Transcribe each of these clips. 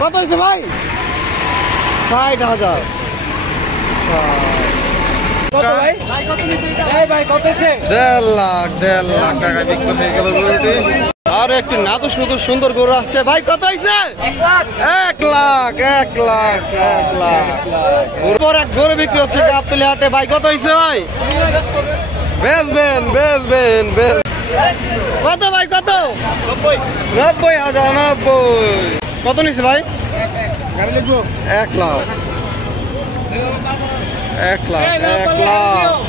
কত হয়েছে ভাই? 60,000। কত ভাই? ভাই কত হয়েছে? 1.5 লাখ টাকা বিক্রি হয়ে গেল গরুটি। আর একটি নাদুস নুদুস সুন্দর গরু আসছে। ভাই কত হয়েছে? 1 লাখ। গরুর এক গরু বিক্রি হচ্ছে গাবতলী হাটে। ভাই কত হয়েছে ভাই? বেচবেন। কত ভাই কত? 90,000। কত নিচ্ছে ভাই? 1 লাখ।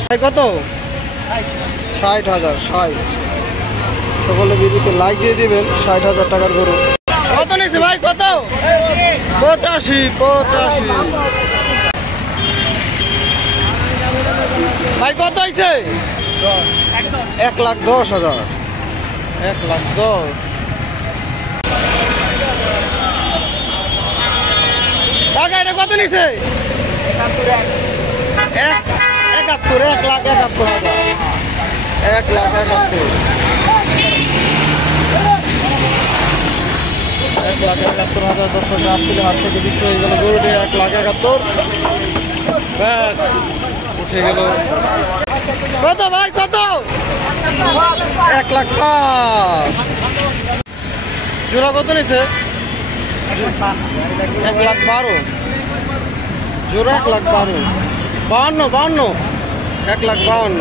ভাই কত? 60,000। সকলে ভিডিওতে লাইক দিয়ে দিবেন। 60,000 টাকার গরু। কত নিচ্ছে ভাই কত? 85। ভাই কত হয়েছে? 1,10,000। 1,10,000। টাকা এটা কত নিচ্ছে? 71,000। 1,71,000। 1,71,000। 1,71,000 দর্শক গাবতলী হাট থেকে বিক্রি হয়ে গেল গরুটি। 1,71,000। ব্যাস উঠে গেল। কত ভাই কত? 1,05,000। জোড়া কত নিচ্ছে? 1,12,000। জোড়া 1,12,000। 52। 1,52,000।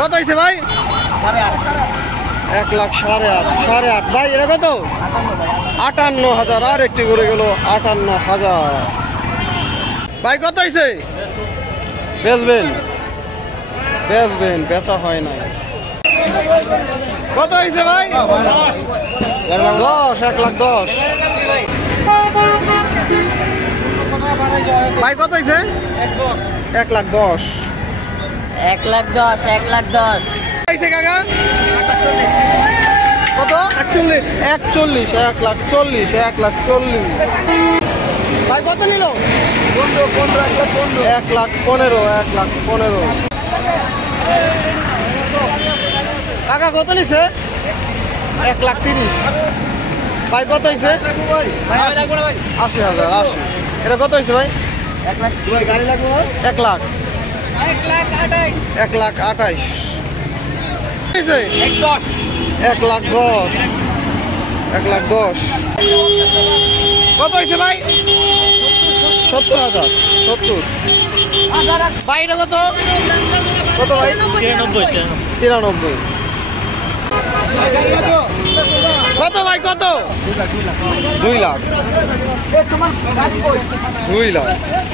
কত হয়েছে ভাই? 1,08,500। ভাই এটা কত? 58,000। আর একটি করে গেল 58,000। ভাই কত হয়েছে? বেচবেন। বেচা হয় নাই। কত হয়েছে ভাই? 10। 1,10,000। ভাই কত হয়েছে? 1,10,000। 1,10,000 কাকা কত? 41। 1,40,000। ভাই কত নিল? 1,15,000। কাকা কত নিছে? 1,30,000। ভাই কত হয়েছে? 80,000। এটা কত হয়েছে ভাই? 1 লাখ। 1,28,000। 1,10,000। কত হয়েছে ভাই? 70,000। 70। ভাই এটা কত? কত ভাই? 93। কত ভাই কত? 2 লাখ।